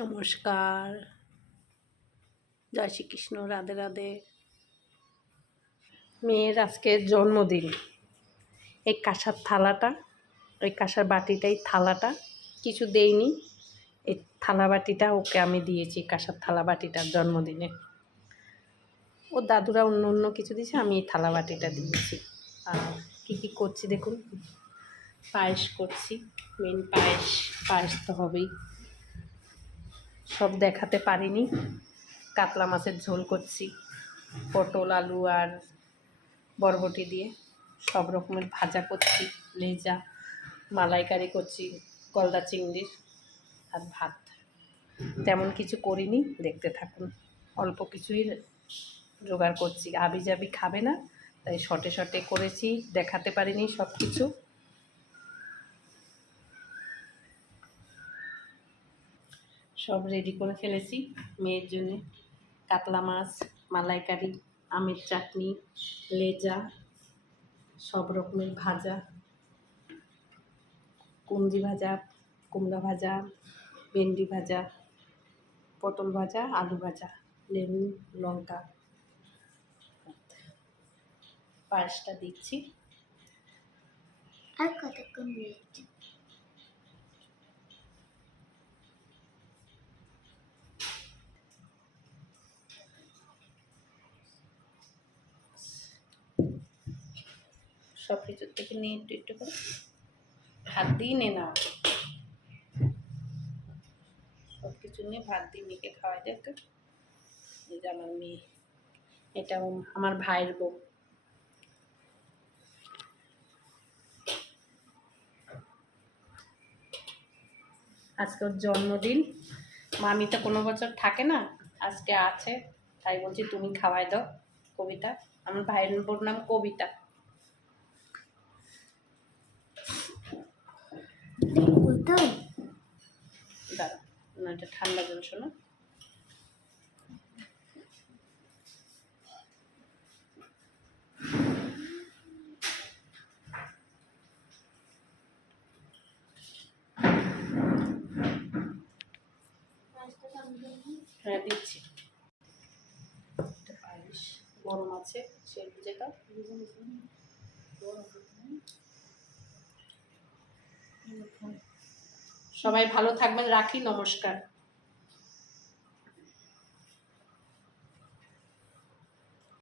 নমস্কার, জয় শ্রীকৃষ্ণ, রাধে রাধে। মেয়ের আজকে জন্মদিন। এই কাঁসার থালাটা, ওই কাঁসার বাটিটাই থালাটা, কিছু দেইনি। এই থালা বাটিটা ওকে আমি দিয়েছি, কাঁসার থালা বাটিটার জন্মদিনে। ও দাদুরা অন্য অন্য কিছু দিয়েছে, আমি এই থালা বাটিটা দিয়েছি। আর কী করছি দেখুন, পায়েস করছি। মেন পায়েস তো হবেই। সব দেখাতে পারিনি। কাতলা মাছের ঝোল করছি, পটল আলু আর বরবটি দিয়ে সব রকমের ভাজা করছি, লেজা মালাইকারি করছি, গলদা চিংড়ির, আর ভাত। তেমন কিছু করিনি, দেখতে থাকুন। অল্প কিছুই জোগাড় করছি। আবিজাবি খাবে না, তাই শর্টে শর্টে করেছি, দেখাতে পারিনি সব কিছু। সব রেডি করে ফেলেছি মেয়ের জন্যে। কাতলা মাছ, মালাইকারি, আমের চাটনি, লেজা, সব রকমের ভাজা, কুঞ্জি ভাজা, কুমড়া ভাজা, ভেন্ডি ভাজা, পটল ভাজা, আলু ভাজা, লেবু, লঙ্কা। পায়েসটা দিচ্ছি। আর কতক্ষণ রয়েছে? সব কিছুর থেকে নিয়ে একটু একটু করে ভাত দিয়ে নে না, সব কিছু নিয়ে ভাত দিয়ে মেয়েকে খাওয়াই দেয়। তো এই যে আমার মেয়ে, এটা আমার ভাইয়ের বউ। আজকে ওর জন্মদিন। মামি তো কোনো বছর থাকে না, আজকে আছে, তাই বলছি তুমি খাওয়াই দাও। কবিতা, আমার ভাইয়ের বউর নাম কবিতা। দাঁড়া না, এটা ঠান্ডা জল, শোনো। হ্যাঁ দিচ্ছি। পায়েস গরম আছে, সে যেটা সবাই ভালো থাকবেন, রাখি, নমস্কার।